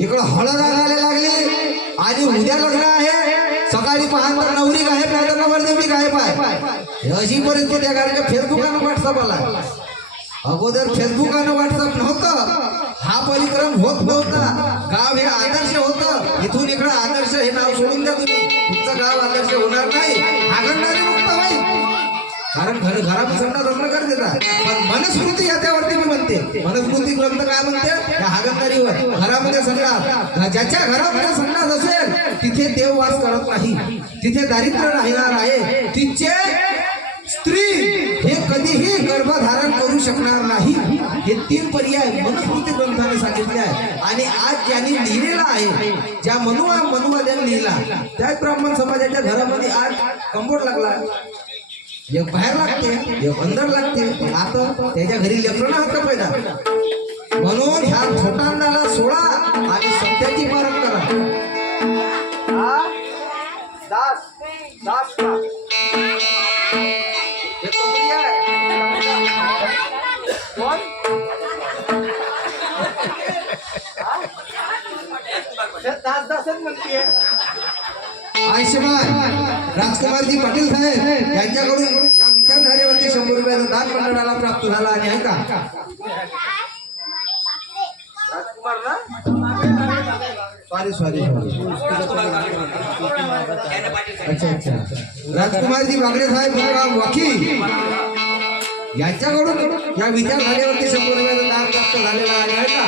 इकडं हळद आणायला लागली आणि उद्या लग्न आहे, सकाळी पाहता नवरी गायब नाही तर नवरदेवी गायब आहे, अशी परिस्थिती आहे. कारण की फेसबुक आणि व्हॉट्सअप आला. अगोदर फेसबुक आणि व्हॉट्सअप नव्हतं, हा परिक्रम होत नव्हता, गाव हे आदर्श होतं. इथून इकडं आदर्श हे नाव सोडून द्या तुम्ही, तुमचं गाव आदर्श होणार नाही, हागणदारी मुक्त होईल. कारण घरामध्ये संडास असणं गरजेचं आहे. पण मनुस्मृती याच्यावरती मी म्हणते, मनुस्मृती ग्रंथ काय म्हणते, या हागणदारीवर. घरामध्ये संडास, ज्याच्या घरामध्ये संडास असेल तिथे देव वास करत नाही, तिथे दारिद्र्य राहणार आहे, तिचे स्त्री हे कधीही गर्भधारण करू शकणार नाही. हे 3 पर्याय मनुस्मृती ग्रंथाने सांगितले आहे. आणि आज ज्यांनी लिहिलेला आहे, ज्या मनुवाद्याने लिहिला, त्याच ब्राह्मण समाजाच्या घरामध्ये आज कंबोड लागला, एक बाहेर लागते, एक अंदर लागते. आता त्याच्या घरी लेकरं होतं पहिला. म्हणून ह्या छोटांडाला सोडा आणि सत्याची पालन करा. आयुष्यमान राजकुमारजी पाटील साहेब यांच्याकडून या विचारधारेवरती 100 रुपयाचा दान मंडळाला प्राप्त झाला. आणि आहे का सॉरी अच्छा राजकुमारजी बागडे साहेब वकील यांच्याकडून या विचारधारेवरती 100 रुपयाचा दान प्राप्त झालेला आहे का.